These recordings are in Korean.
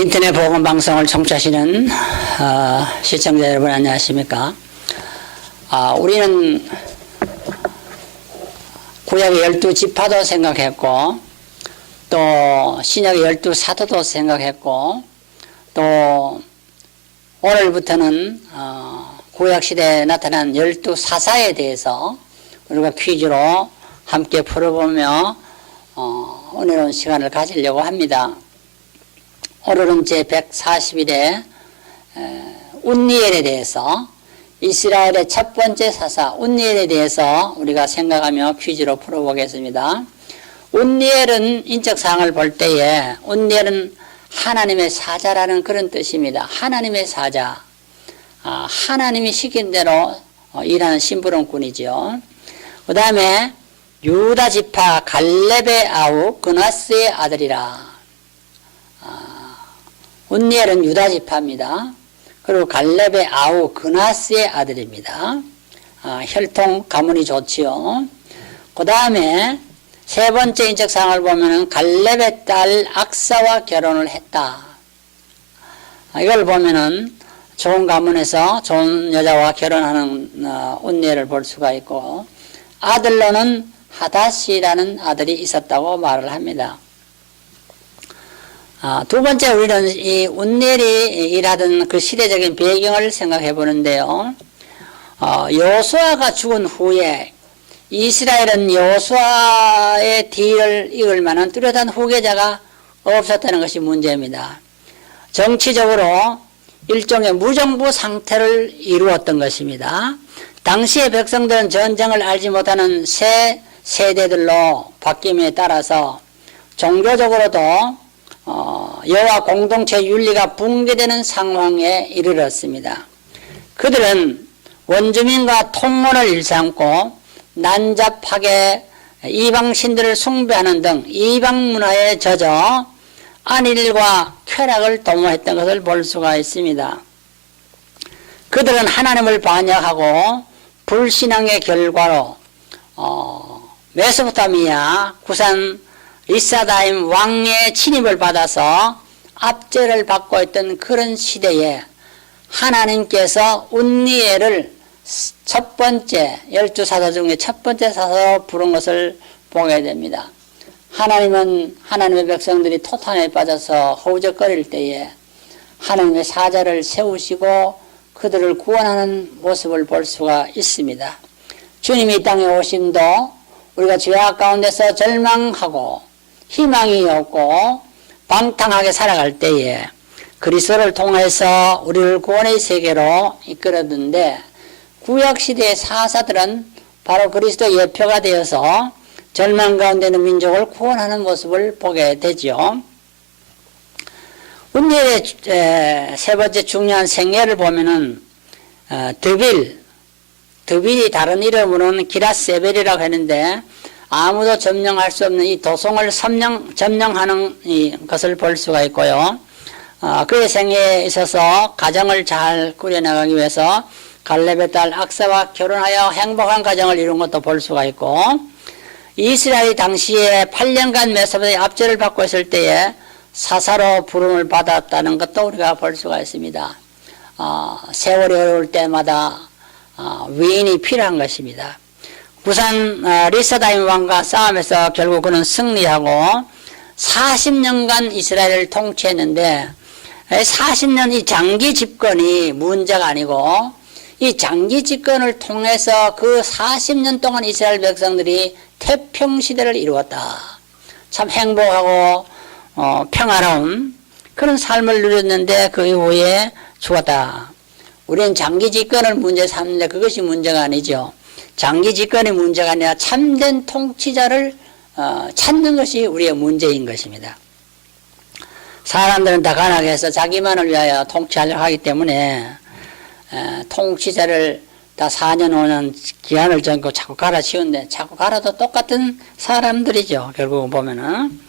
인터넷 복음 방송을 청취하시는 시청자 여러분 안녕하십니까? 우리는 구약의 12지파도 생각했고 또 신약의 12사도도 생각했고 또 오늘부터는 구약시대에 나타난 12사사에 대해서 우리가 퀴즈로 함께 풀어보며 은혜로운 시간을 가지려고 합니다. 오늘은 제140일에 운니엘에 대해서 이스라엘의 첫 번째 사사 운니엘에 대해서 우리가 생각하며 퀴즈로 풀어보겠습니다. 운니엘은 인적사항을 볼 때에 운니엘은 하나님의 사자라는 그런 뜻입니다. 하나님의 사자, 하나님이 시킨 대로 일하는 심부름꾼이죠. 그 다음에 유다 지파 갈렙의 아우 그나스의 아들이라. 운니엘은 유다 지파입니다. 그리고 갈렙의 아우 그나스의 아들입니다. 혈통 가문이 좋지요. 그 다음에 세 번째 인적사항을 보면은 갈렙의 딸 악사와 결혼을 했다. 이걸 보면은 좋은 가문에서 좋은 여자와 결혼하는 운니엘을 볼 수가 있고, 아들로는 하닷이라는 아들이 있었다고 말을 합니다. 두 번째 우리는 이 운니엘이 일하던 그 시대적인 배경을 생각해 보는데요. 여호수아가 죽은 후에 이스라엘은 여호수아의 뒤를 이을 만한 뚜렷한 후계자가 없었다는 것이 문제입니다. 정치적으로 일종의 무정부 상태를 이루었던 것입니다. 당시의 백성들은 전쟁을 알지 못하는 새 세대들로 바뀜에 따라서 종교적으로도 여호와 공동체 윤리가 붕괴되는 상황에 이르렀습니다. 그들은 원주민과 통혼을 일삼고 난잡하게 이방 신들을 숭배하는 등 이방 문화에 젖어 안일과 쾌락을 도모했던 것을 볼 수가 있습니다. 그들은 하나님을 반역하고 불신앙의 결과로 메소포타미아 구산 리사다임 왕의 침입을 받아서 압제를 받고 있던 그런 시대에 하나님께서 운니엘을 첫 번째 12사사 중에 첫 번째 사사로 부른 것을 보게 됩니다. 하나님은 하나님의 백성들이 토탄에 빠져서 허우적거릴 때에 하나님의 사자를 세우시고 그들을 구원하는 모습을 볼 수가 있습니다. 주님이 이 땅에 오심도 우리가 죄악 가운데서 절망하고 희망이 없고 방탕하게 살아갈 때에 그리스도를 통해서 우리를 구원의 세계로 이끌었는데, 구약시대의 사사들은 바로 그리스도 예표가 되어서 절망 가운데 있는 민족을 구원하는 모습을 보게 되죠. 운니엘의 세 번째 중요한 생애를 보면은 드빌이 다른 이름으로는 기라세벨이라고 했는데 아무도 점령할 수 없는 이 도성을 점령하는 것을 볼 수가 있고요. 그의 생애에 있어서 가정을 잘 꾸려나가기 위해서 갈렙의 딸 악사와 결혼하여 행복한 가정을 이룬 것도 볼 수가 있고, 이스라엘이 당시에 8년간 메소포타미아의 압제를 받고 있을 때에 사사로 부름을 받았다는 것도 우리가 볼 수가 있습니다. 세월이 어려울 때마다 위인이 필요한 것입니다. 부산 리사다임 왕과 싸움에서 결국 그는 승리하고 40년간 이스라엘을 통치했는데, 40년 이 장기 집권이 문제가 아니고 이 장기 집권을 통해서 그 40년 동안 이스라엘 백성들이 태평시대를 이루었다. 참 행복하고 평화로운 그런 삶을 누렸는데 그 이후에 죽었다. 우리는 장기 집권을 문제 삼는데 그것이 문제가 아니죠. 장기 집권이 문제가 아니라 참된 통치자를 찾는 것이 우리의 문제인 것입니다. 사람들은 다 간악해서 자기만을 위하여 통치하려고 하기 때문에 통치자를 다 4년 5년 기한을 정고 자꾸 갈아치우는데, 자꾸 갈아도 똑같은 사람들이죠. 결국 보면은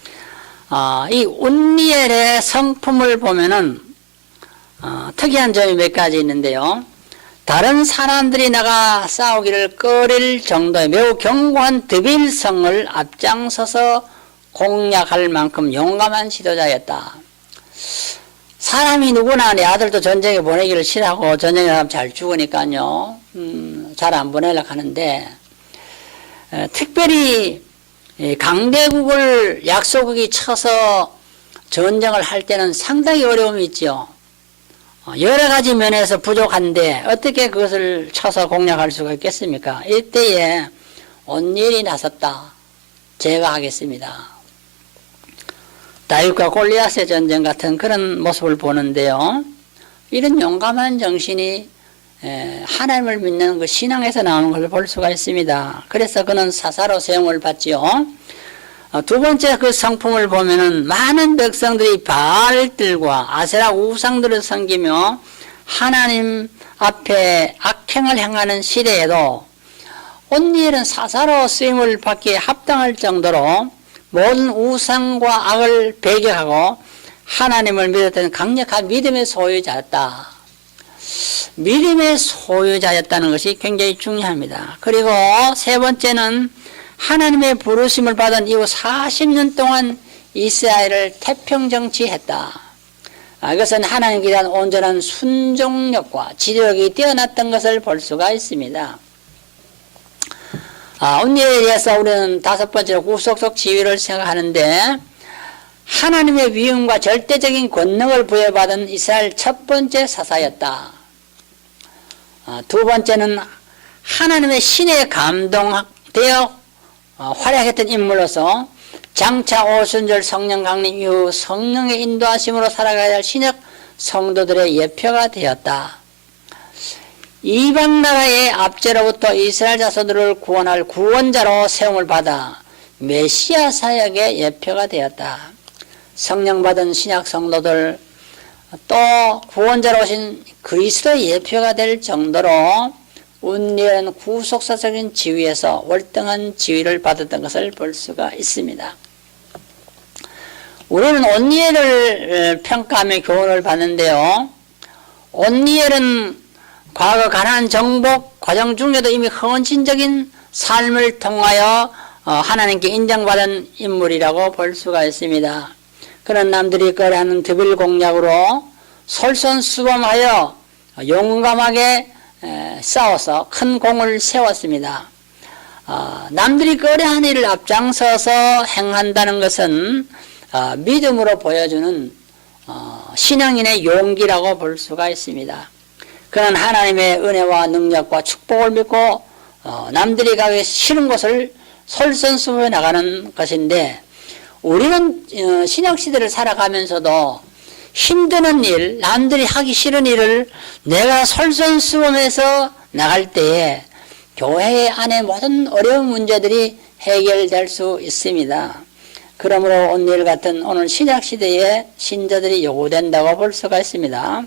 이 운니엘의 성품을 보면은 특이한 점이 몇 가지 있는데요. 다른 사람들이 나가 싸우기를 꺼릴 정도의 매우 견고한 드빌성을 앞장서서 공략할 만큼 용감한 지도자였다. 사람이 누구나 내 아들도 전쟁에 보내기를 싫어하고 전쟁에 가면 잘 죽으니까요. 잘 안 보내려고 하는데 특별히 강대국을 약소국이 쳐서 전쟁을 할 때는 상당히 어려움이 있죠. 여러 가지 면에서 부족한데 어떻게 그것을 쳐서 공략할 수가 있겠습니까? 이때에 온일이 나섰다. 제가 하겠습니다. 다윗과 골리앗의 전쟁 같은 그런 모습을 보는데요. 이런 용감한 정신이 하나님을 믿는 그 신앙에서 나오는 걸 볼 수가 있습니다. 그래서 그는 사사로 세움을 받지요. 두 번째 그 성품을 보면은 많은 백성들이 바알들과 아세라 우상들을 섬기며 하나님 앞에 악행을 행하는 시대에도 온니엘은 사사로 쓰임을 받기에 합당할 정도로 모든 우상과 악을 배격하고 하나님을 믿었던 강력한 믿음의 소유자였다. 믿음의 소유자였다는 것이 굉장히 중요합니다. 그리고 세 번째는 하나님의 부르심을 받은 이후 40년 동안 이스라엘을 태평정치했다. 이것은 하나님께 대한 온전한 순종력과 지도력이 뛰어났던 것을 볼 수가 있습니다. 온니엘에 대해서 우리는 다섯 번째로 구속적 지위를 생각하는데 하나님의 위엄과 절대적인 권능을 부여받은 이스라엘 첫 번째 사사였다. 두 번째는 하나님의 신에 감동되어 활약했던 인물로서 장차 오순절 성령 강림 이후 성령의 인도하심으로 살아가야 할 신약 성도들의 예표가 되었다. 이방 나라의 압제로부터 이스라엘 자손들을 구원할 구원자로 세움을 받아 메시아 사역의 예표가 되었다. 성령 받은 신약 성도들 또 구원자로 오신 그리스도의 예표가 될 정도로 온니엘은 구속사적인 지위에서 월등한 지위를 받았던 것을 볼 수가 있습니다. 우리는 온니엘을 평가하며 교훈을 받는데요. 온니엘은 과거 가나안 정복 과정 중에도 이미 헌신적인 삶을 통하여 하나님께 인정받은 인물이라고 볼 수가 있습니다. 그런 남들이 꺼려하는 드빌 공략으로 솔선수범하여 용감하게 싸워서 큰 공을 세웠습니다. 남들이 꺼려하는 일을 앞장서서 행한다는 것은 믿음으로 보여주는 신앙인의 용기라고 볼 수가 있습니다. 그는 하나님의 은혜와 능력과 축복을 믿고 남들이 가기 싫은 곳을 솔선수범해 나가는 것인데 우리는 신약시대를 살아가면서도 힘드는 일, 남들이 하기 싫은 일을 내가 솔선수범해서 나갈 때에 교회 안에 모든 어려운 문제들이 해결될 수 있습니다. 그러므로 온니엘 같은 오늘 신약시대의 신자들이 요구된다고 볼 수가 있습니다.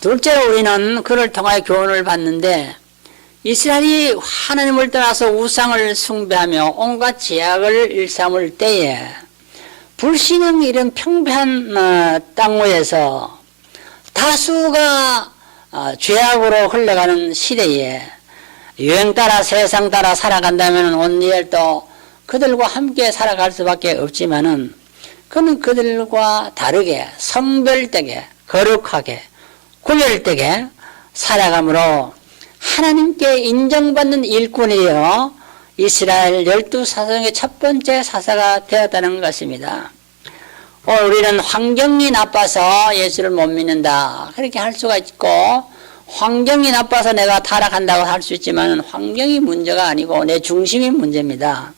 둘째로 우리는 그를 통하여 교훈을 받는데 이스라엘이 하나님을 떠나서 우상을 숭배하며 온갖 죄악을 일삼을 때에 불신앙 이런 평범한 땅 위에서 다수가 죄악으로 흘러가는 시대에 유행 따라 세상 따라 살아간다면 온니엘도 그들과 함께 살아갈 수밖에 없지만은 그는 그들과 다르게 성별되게 거룩하게 구별되게 살아감으로 하나님께 인정받는 일꾼이요 이스라엘 12사성의 첫 번째 사사가 되었다는 것입니다. 오늘 우리는 환경이 나빠서 예수를 못 믿는다 그렇게 할 수가 있고 환경이 나빠서 내가 타락한다고 할 수 있지만 환경이 문제가 아니고 내 중심이 문제입니다.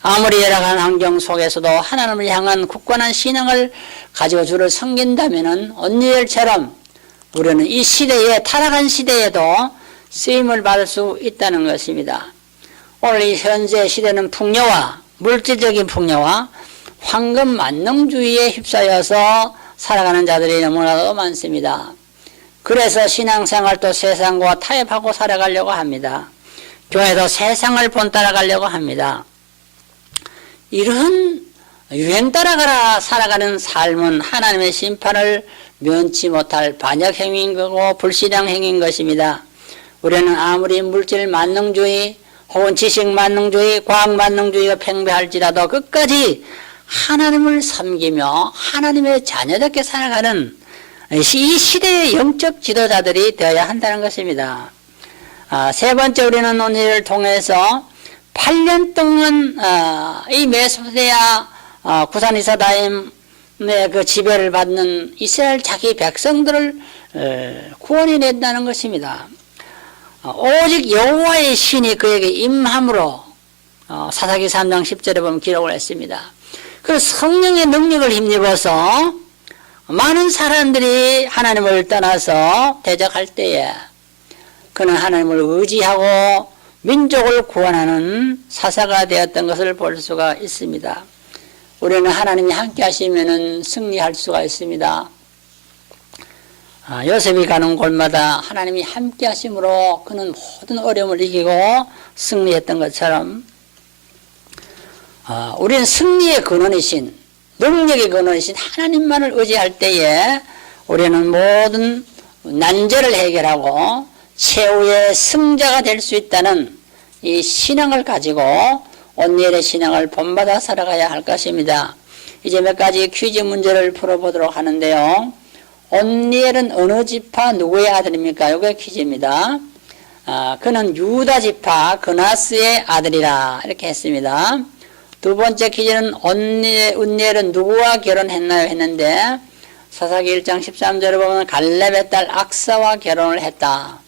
아무리 열악한 환경 속에서도 하나님을 향한 굳건한 신앙을 가지고 주를 섬긴다면 온니엘처럼 우리는 이 시대에 타락한 시대에도 쓰임을 받을 수 있다는 것입니다. 오늘 이 현재 시대는 풍요와 물질적인 풍요와 황금 만능주의에 휩싸여서 살아가는 자들이 너무나도 많습니다. 그래서 신앙생활도 세상과 타협하고 살아가려고 합니다. 교회도 세상을 본따라가려고 합니다. 이런 유행 따라가라 살아가는 삶은 하나님의 심판을 면치 못할 반역행위인 거고 불신앙 행위인 것입니다. 우리는 아무리 물질 만능주의 혹은 지식 만능주의 과학 만능주의가 팽배할지라도 끝까지 하나님을 섬기며 하나님의 자녀답게 살아가는 이 시대의 영적 지도자들이 되어야 한다는 것입니다. 세 번째, 우리는 오늘을 통해서 8년 동안 이 메소포타미아 구산이스라임의 그 지배를 받는 이스라엘 자기 백성들을 구원해낸다는 것입니다. 오직 여호와의 신이 그에게 임함으로 사사기 3장 10절에 보면 기록을 했습니다. 그 성령의 능력을 힘입어서 많은 사람들이 하나님을 떠나서 대적할 때에 그는 하나님을 의지하고 민족을 구원하는 사사가 되었던 것을 볼 수가 있습니다. 우리는 하나님이 함께 하시면 승리할 수가 있습니다. 요셉이 가는 곳마다 하나님이 함께 하심으로 그는 모든 어려움을 이기고 승리했던 것처럼 우리는 승리의 근원이신, 능력의 근원이신 하나님만을 의지할 때에 우리는 모든 난제를 해결하고 최후의 승자가 될 수 있다는 이 신앙을 가지고 온니엘의 신앙을 본받아 살아가야 할 것입니다. 이제 몇 가지 퀴즈 문제를 풀어보도록 하는데요. 온니엘은 어느 지파 누구의 아들입니까? 이게 퀴즈입니다. 그는 유다 지파 그나스의 아들이라 이렇게 했습니다. 두 번째 퀴즈는 온니엘은 누구와 결혼했나요? 했는데 사사기 1장 13절에 보면 갈렙의 딸 악사와 결혼을 했다.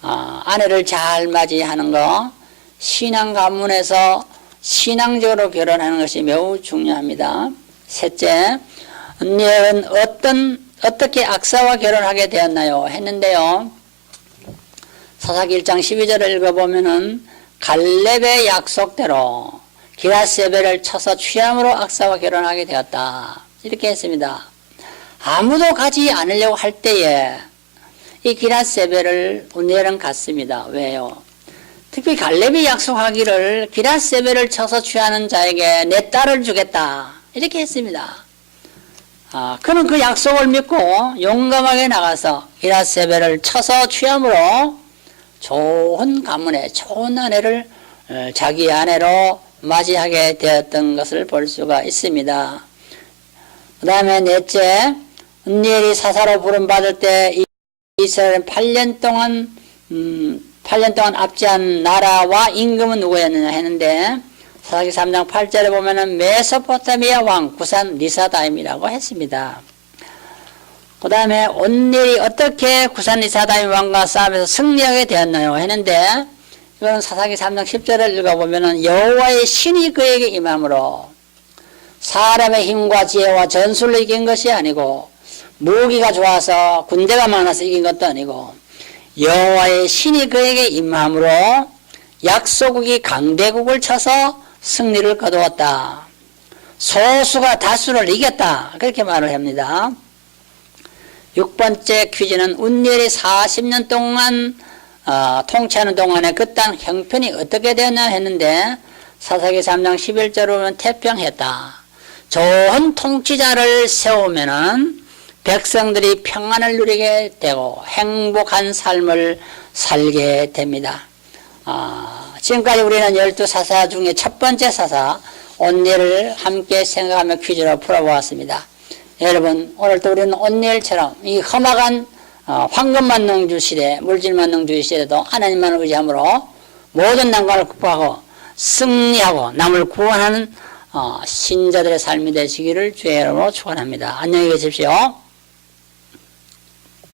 아내를 잘 맞이하는 거, 신앙 가문에서 신앙적으로 결혼하는 것이 매우 중요합니다. 셋째, 온니엘은 어떻게 악사와 결혼하게 되었나요? 했는데요. 사사기 1장 12절을 읽어보면은 갈렙의 약속대로 기라세벨을 쳐서 취함으로 악사와 결혼하게 되었다. 이렇게 했습니다. 아무도 가지 않으려고 할 때에 이 기라세벨을 온니엘은 갔습니다. 왜요? 특히 갈렙이 약속하기를 기라세벨을 쳐서 취하는 자에게 내 딸을 주겠다. 이렇게 했습니다. 그는 그 약속을 믿고 용감하게 나가서 기라세벨을 쳐서 취함으로 좋은 가문에 좋은 아내를 자기 아내로 맞이하게 되었던 것을 볼 수가 있습니다. 그 다음에 넷째, 온니엘이 사사로 부름받을 때 이스라엘은 8년 동안 압제한 나라와 임금은 누구였느냐 했는데 사사기 3장 8절에 보면은 메소포타미아 왕 구산 리사다임이라고 했습니다. 그 다음에 온니엘이 어떻게 구산 리사다임 왕과 싸움에서 승리하게 되었나요? 했는데 이거는 사사기 3장 10절을 읽어보면은 여호와의 신이 그에게 임함으로 사람의 힘과 지혜와 전술로 이긴 것이 아니고 무기가 좋아서 군대가 많아서 이긴 것도 아니고 여호와의 신이 그에게 임함으로 약소국이 강대국을 쳐서 승리를 거두었다. 소수가 다수를 이겼다. 그렇게 말을 합니다. 6번째 퀴즈는 온니엘이 40년 동안 통치하는 동안에 그 땅 형편이 어떻게 되었나 했는데 사사기 3장 11절을 보면 태평했다. 좋은 통치자를 세우면은 백성들이 평안을 누리게 되고 행복한 삶을 살게 됩니다. 지금까지 우리는 12사사 중에 첫 번째 사사 온니엘을 함께 생각하며 퀴즈로 풀어보았습니다. 여러분, 오늘도 우리는 온니엘처럼 이 험악한 황금만능주 시대, 물질만능주의 시대도 하나님만을 의지함으로 모든 난관을 극복하고 승리하고 남을 구원하는 신자들의 삶이 되시기를 주의 이름으로 축원합니다. 안녕히 계십시오.